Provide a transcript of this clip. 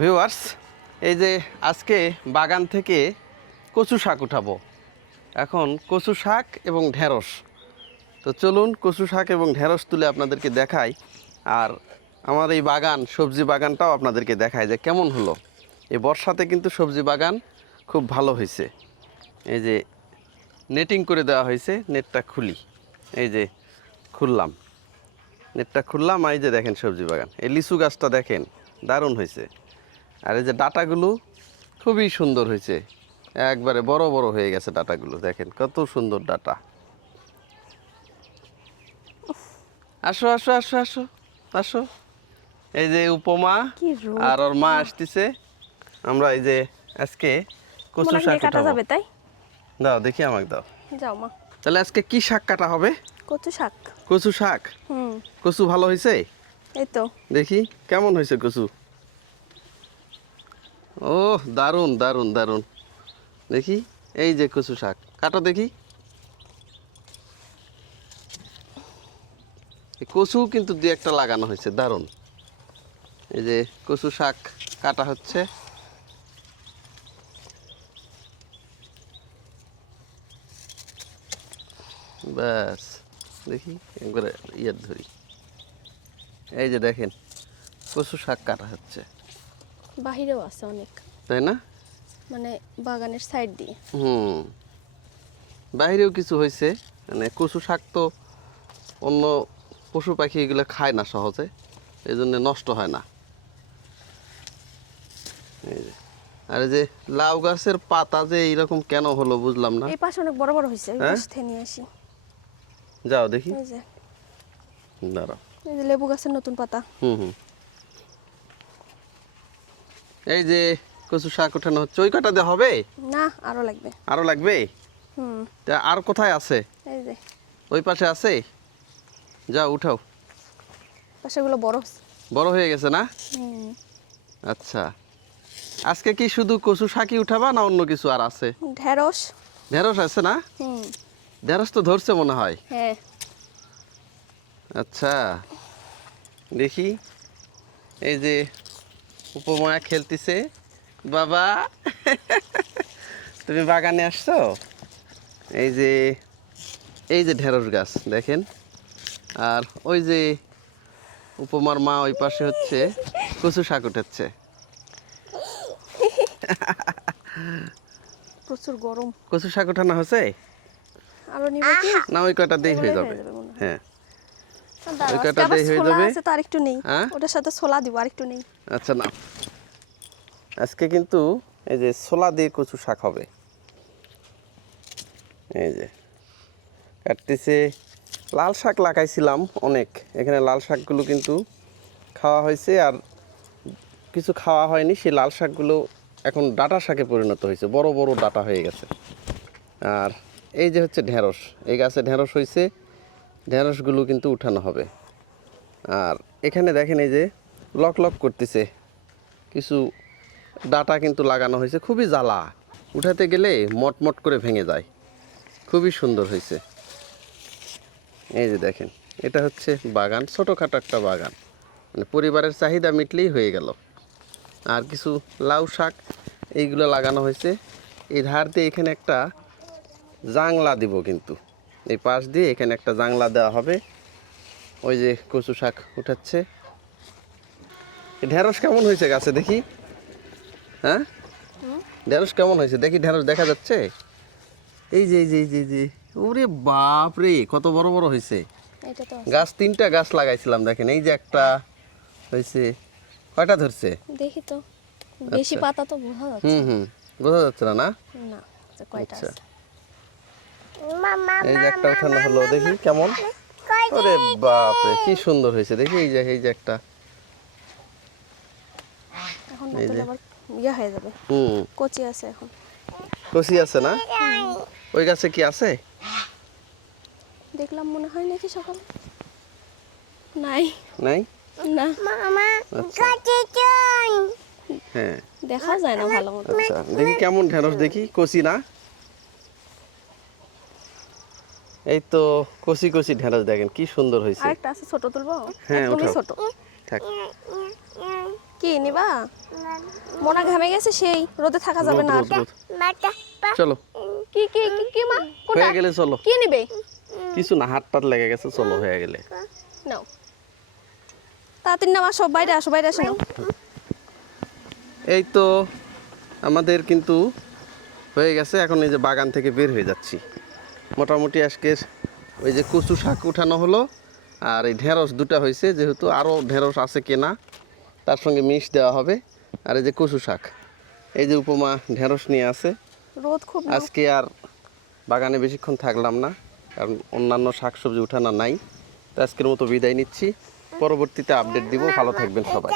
Viewers, এই যে আজকে বাগান থেকে কচু শাক উঠাবো। এখন কচু শাক এবং ঢেঁড়স, তো চলুন কচু শাক এবং ঢেঁড়স তুলে আপনাদেরকে দেখাই। আর আমার এই বাগান, সবজি বাগানটাও আপনাদেরকে দেখায় যে কেমন হলো। এই বর্ষাতে কিন্তু সবজি বাগান খুব ভালো হয়েছে। এই যে নেটিং করে দেওয়া হয়েছে, নেটটা খুলি, এই যে খুললাম, নেটটা খুললাম। এই যে দেখেন সবজি বাগান, এই লিচু গাছটা দেখেন দারুণ হয়েছে। আর এই যে ডাটাগুলো খুবই সুন্দর হয়েছে, একবারে বড় বড় হয়ে গেছে ডাটাগুলো, দেখেন কত সুন্দর ডাটা। আসো আসো আসো আসো আসো, এই যে উপমা আর ওর মা আসতেছে। আমরা এই যে আজকে কচু শাক কাটা যাবে, তাই দাও দেখি, আমাকে দাও। যাও মা। তাহলে আজকে কি শাক কাটা হবে? কচু শাক। কচু শাক। কচু ভালো হয়েছে? এই তো দেখি কেমন হয়েছে কচু। ও দারুণ দারুণ দারুণ, দেখি এই যে কচু শাক কাটো দেখি। কচু কিন্তু দু একটা লাগানো হয়েছে, দারুণ। এই যে কচু শাক কাটা হচ্ছে। ব্যাস, দেখি একবারে ইয়ে ধরি। এই যে দেখেন কচু শাক কাটা হচ্ছে। বাহিরেও আছে অনেক, তাই না? মানে বাগানের সাইড দিয়ে। বাইরেও কিছু হয়েছে, মানে কচু শাক তো অন্য পশু পাখি এগুলো খায় না সহজে, এই জন্য নষ্ট হয় না। এই যে, আর এই যে লাউ গাছের পাতা যে এইরকম কেন হলো বুঝলাম না। এই পাশে অনেক বড় বড় হয়েছে, এই হ্যাঁ? পাশ থেকে নিয়ে আসি। যাও দেখি, এই যে দাঁড়াও। এই যে লেবু গাছের নতুন পাতা। হুম, এই যে কচু শাক ওঠানো হচ্ছে। ওই কাটা দিয়ে হবে না, আরো লাগবে। আরো লাগবে? তা আর কোথায় আছে? এই যে ওই পাশে আছে, যাও উঠাও। পাশেগুলো বড় হচ্ছে। বড় হয়ে গেছে না? আচ্ছা, আজকে কি শুধু কচু শাকই উঠাবা না অন্য কিছু আর আছে? ঢেঁড়স। ঢেঁড়স আছে না? ঢেঁড়স তো ধরছে মনে হয়। হ্যাঁ। আচ্ছা দেখি, এই যে উপমা খেলতেছে। বাবা তুমি বাগানে আসছো? এই যে, এই যে ঢেঁড়স গাছ দেখেন। আর ওই যে উপমার মা ওই পাশে হচ্ছে কচু শাক উঠাচ্ছে। প্রচুর গরম। কচু শাক উঠানো হচ্ছে আরো নিবে কি? না? ওই কটা দিয়ে হয়ে যাবে। হ্যাঁ, ওই কটা দিয়ে হয়ে যাবে। আছে তো আরেকটু নেই, ওটার সাথে ছোলা দিব, আরেকটু নেই। আচ্ছা না, আজকে কিন্তু এই যে ছোলা দিয়ে কচু শাক হবে। এই যে কাটতেছে। লাল শাক লাগাইছিলাম অনেক, এখানে লাল শাকগুলো কিন্তু খাওয়া হয়েছে, আর কিছু খাওয়া হয়নি। সেই লাল শাকগুলো এখন ডাঁটা শাকে পরিণত হয়েছে, বড় বড় ডাঁটা হয়ে গেছে। আর এই যে হচ্ছে ঢেঁড়স, এই গাছে ঢেঁড়স হয়েছে, ঢেঁড়সগুলো কিন্তু উঠানো হবে। আর এখানে দেখেন এই যে লক লক করতেছে, কিছু ডাঁটা কিন্তু লাগানো হয়েছে। খুবই জ্বালা, উঠাতে গেলে মটমট করে ভেঙে যায়। খুবই সুন্দর হয়েছে। এই যে দেখেন, এটা হচ্ছে বাগান, ছোটোখাটো একটা বাগান, মানে পরিবারের চাহিদা মিটলেই হয়ে গেল। আর কিছু লাউ শাক এইগুলো লাগানো হয়েছে। এই ধার দিয়ে এখানে একটা জাংলা দিব, কিন্তু এই পাশ দিয়ে এখানে একটা জাংলা দেওয়া হবে। ওই যে কচু শাক উঠাচ্ছে। ঢেঁড়স কেমন হয়েছে গাছে দেখি? হ্যাঁ, ঢেঁড়স কেমন হয়েছে দেখি? ঢেঁড়স দেখা যাচ্ছে? এই যে এই যে এই যে এই যে, ওরে বাপ রে, কত বড় বড় হয়েছে গাছ। 3টা গাছ লাগাইছিলাম, দেখেন এই যে একটা হয়েছে। কয়টা ধরছে দেখি তো, বেশি পাতা তো বোঝা যাচ্ছে। বোঝা যাচ্ছে না? না, কয়টা আছে? এই যে একটা উঠানো হলো, দেখি কেমন। ওরে বাপ রে, কি সুন্দর হয়েছে দেখি। এই যে এই যে একটা, এখন না তো আবার ইয়া হয়ে যাবে। কচি আছে এখন। কচি আছে না? ওই গাছে কি আছে? দেখলাম মনে হয় নাকি সকালে। নাই নাই না মামা, হ্যাঁ দেখা যায় না ভালো মতো। আচ্ছা দেখি কেমন ঢেঁড়স দেখি। কচি না? এই তো কচি কচি ঢেঁড়স, দেখেন কি সুন্দর হয়েছে। আরেকটা আছে, ছোট তুলবো? হ্যাঁ একদমই উঠাও। ছোট। থাক। কি কি নিবা মনা ঘামে গেছে সেই রোদে থাকা যাবে না আর। রোদ। চলো কি কি কি কি মা কোনটা হয়ে গেলে চলো কি নিবে কিছু না হাত টাত লেগে গেছে চলো হয়ে গেলে নাও তাড়াতাড়ি নাও আসো বাইরে আসো নাও এই তো আমাদের কিন্তু হয়ে গেছে এখন এই যে বাগান থেকে বের হয়ে যাচ্ছি মোটামুটি আজকের ওই যে কচু শাক উঠানো হলো আর এই ঢেঁড়স দুটো হয়েছে যেহেতু আরও ঢেঁড়স আছে কেনা তার সঙ্গে মিশ দেওয়া হবে আর এই যে কচু শাক এই যে উপমা ঢেঁড়স নিয়ে আছে রোদ খুব না। আজকে আর বাগানে বেশিক্ষণ থাকলাম না কারণ অন্যান্য শাকসবজি উঠানো নাই তো আজকের মতো বিদায় নিচ্ছি পরবর্তীতে আপডেট দিব ভালো থাকবেন সবাই